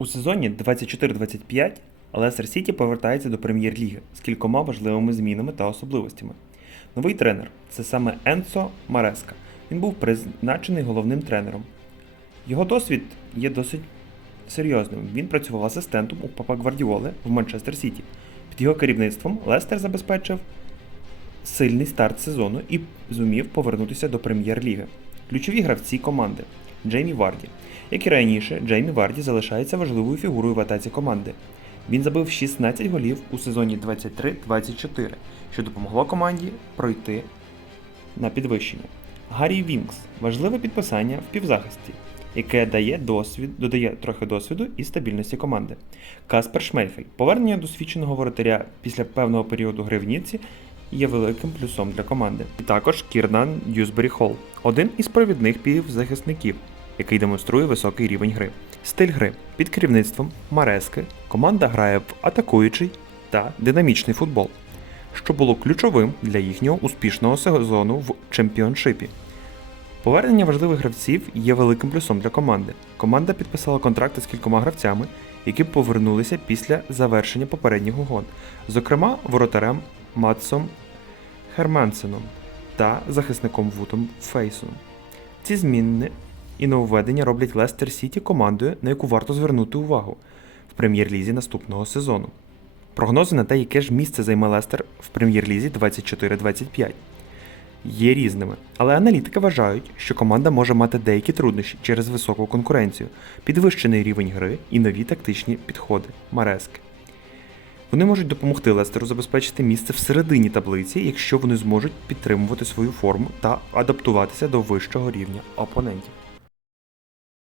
У сезоні 24-25 Лестер Сіті повертається до прем'єр-ліги з кількома важливими змінами та особливостями. Новий тренер це саме Енцо Мареска. Він був призначений головним тренером. Його досвід є досить серйозним. Він працював асистентом у Папа Гвардіоли в Манчестер Сіті. Під його керівництвом Лестер забезпечив сильний старт сезону і зумів повернутися до прем'єр-ліги. Ключові гравці команди Джеймі Варді. Як і раніше, Джеймі Варді залишається важливою фігурою в атаці команди. Він забив 16 голів у сезоні 23-24, що допомогло команді пройти на підвищення. Гаррі Вінкс важливе підписання в півзахисті, яке дає досвід, додає трохи досвіду і стабільності команди. Каспер Шмейфель. Повернення досвідченого воротаря після певного періоду гри в Ніці є великим плюсом для команди. І також Кірнан Дюсбері Холл, один із провідних півзахисників, який демонструє високий рівень гри. Стиль гри під керівництвом Марески команда грає в атакуючий та динамічний футбол, що було ключовим для їхнього успішного сезону в чемпіоншипі. Повернення важливих гравців є великим плюсом для команди. Команда підписала контракти з кількома гравцями, які повернулися після завершення попередніх угод, зокрема воротарем Матсом Хермансеном та захисником Вутом Фейсоном. Ці зміни і нововведення роблять Лестер Сіті командою, на яку варто звернути увагу в прем'єр-лізі наступного сезону. Прогнози на те, яке ж місце займе Лестер в прем'єр-лізі 24-25 є різними, але аналітики вважають, що команда може мати деякі труднощі через високу конкуренцію, підвищений рівень гри і нові тактичні підходи Марески. Вони можуть допомогти Лестеру забезпечити місце всередині таблиці, якщо вони зможуть підтримувати свою форму та адаптуватися до вищого рівня опонентів.